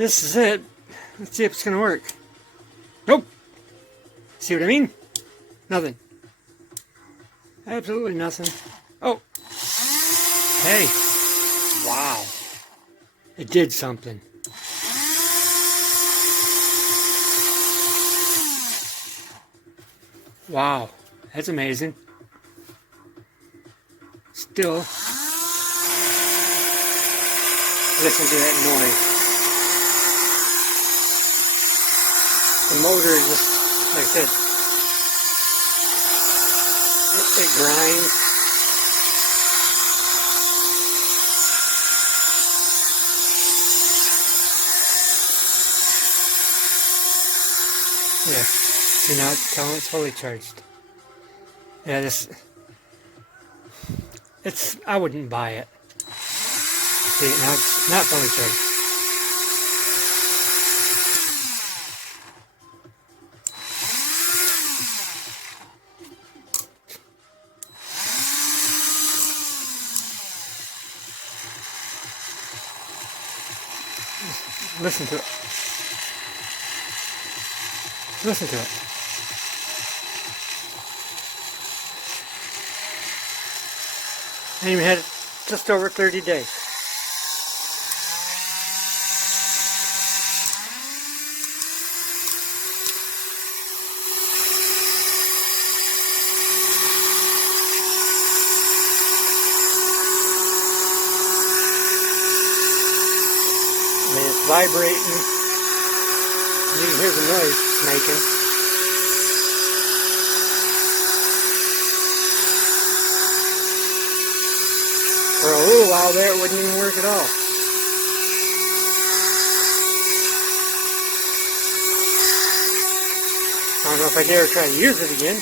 This is it. Let's see if it's going to work. Nope. See what I mean? Nothing. Absolutely nothing. Oh. Hey. Wow. It did something. Wow. That's amazing. Still. Listen to that noise. The motor is just, like I said, it grinds. Yeah, see now it's telling it's fully charged. Yeah, I wouldn't buy it. See, now it's not fully charged. Listen to it. Listen to it. And you had it just over 30 days. It's vibrating. You can hear the noise it's making. For a little while there, it wouldn't even work at all. I don't know if I dare try to use it again.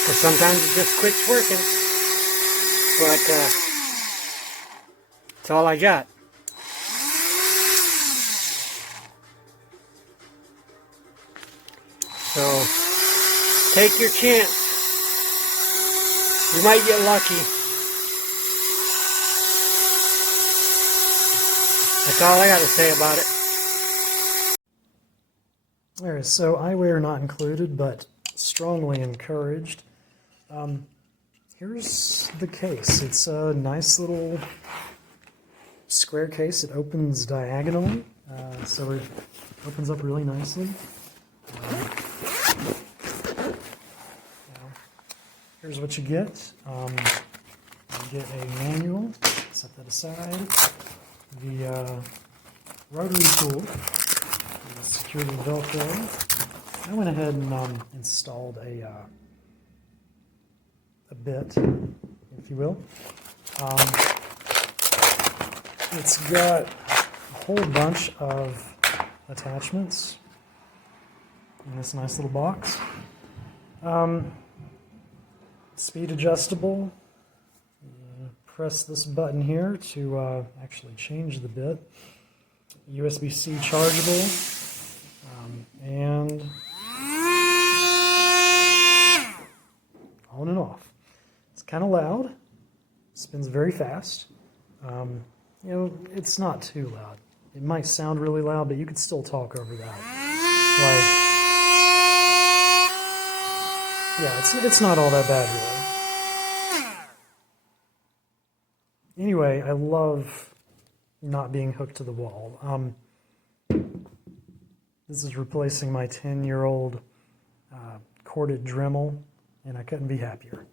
Because sometimes it just quits working. But, that's all I got. So, take your chance. You might get lucky. That's all I got to say about it. Alright, so eyewear not included, but strongly encouraged. Here's the case. It's a nice little square case. It opens diagonally, so it opens up really nicely. Here's what you get. You get a manual. Set that aside. The rotary tool. The security Velcro. I went ahead and installed a bit, if you will. It's got a whole bunch of attachments in this nice little box. Speed adjustable. Press this button here to actually change the bit. USB-C chargeable. And on and off. It's kind of loud. Spins very fast. You know, it's not too loud. It might sound really loud, but you could still talk over that. Like, yeah, it's not all that bad, really. Anyway, I love not being hooked to the wall. This is replacing my 10-year-old corded Dremel, and I couldn't be happier.